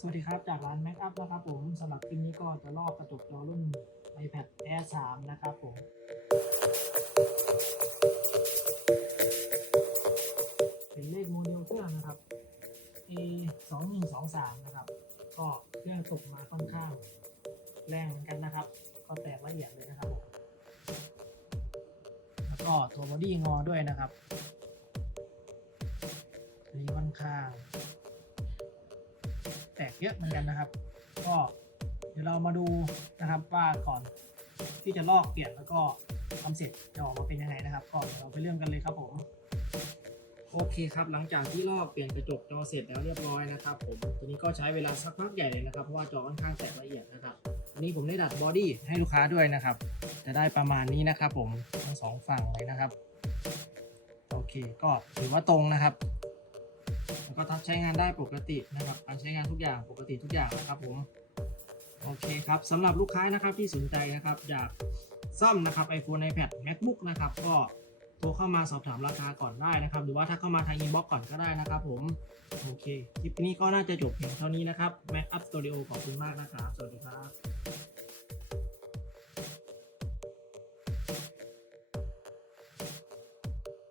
สวัสดีครับ จากร้าน Mac Up นะครับผมสำหรับคลิปนี้ก็จะลอกกระจกจอรุ่น iPad Air 3 นะครับผมเป็นเลขโมเดลเครื่องนะครับ A 2 1 2 3นะครับ ก็เครื่องตกมาค่อนข้างแรงเหมือนกันนะครับ ก็แตกละเอียดเลยนะครับผมแล้วก็ตัวบอดี้งอด้วยนะครับอันนี้ค่อนข้าง แตกเยอะเหมือนกันนะครับ ก็เดี๋ยวเรามาดูนะครับว่าก่อนที่จะลอกเปลี่ยนแล้วก็ทำเสร็จจะออกมาเป็นยังไงนะครับก็เดี๋ยวเราไปเริ่มกันเลยครับผมโอเคครับหลังจากที่ลอกเปลี่ยนกระจกจอเสร็จแล้วเรียบร้อยนะครับผมตัวนี้ก็ใช้เวลาสักพักใหญ่เลยนะครับเพราะว่าจอค่อนข้างแตกละเอียดนะครับอันนี้ผมได้ดัดบอดี้ให้ลูกค้าด้วยนะครับ จะได้ประมาณนี้นะครับผมทั้งสองฝั่งเลยนะครับ โอเคก็ถือว่าตรงนะครับ ก็ทักใช้งานได้ปกตินะครับการใช้งานทุกอย่างปกติทุกอย่างนะครับผมโอเคครับสำหรับลูกค้านะครับที่สนใจนะครับอยากซ่อมนะครับ iPhone iPad MacBook นะครับก็โทรเข้ามาสอบถามราคาก่อนได้นะครับ หรือว่าถ้าเข้ามาทางอินบ็อกก่อนก็ได้นะครับผม โอเค คลิปนี้ก็น่าจะจบเพียงเท่านี้นะครับ Mac Up Studio ขอบคุณมากนะครับ สวัสดีครับ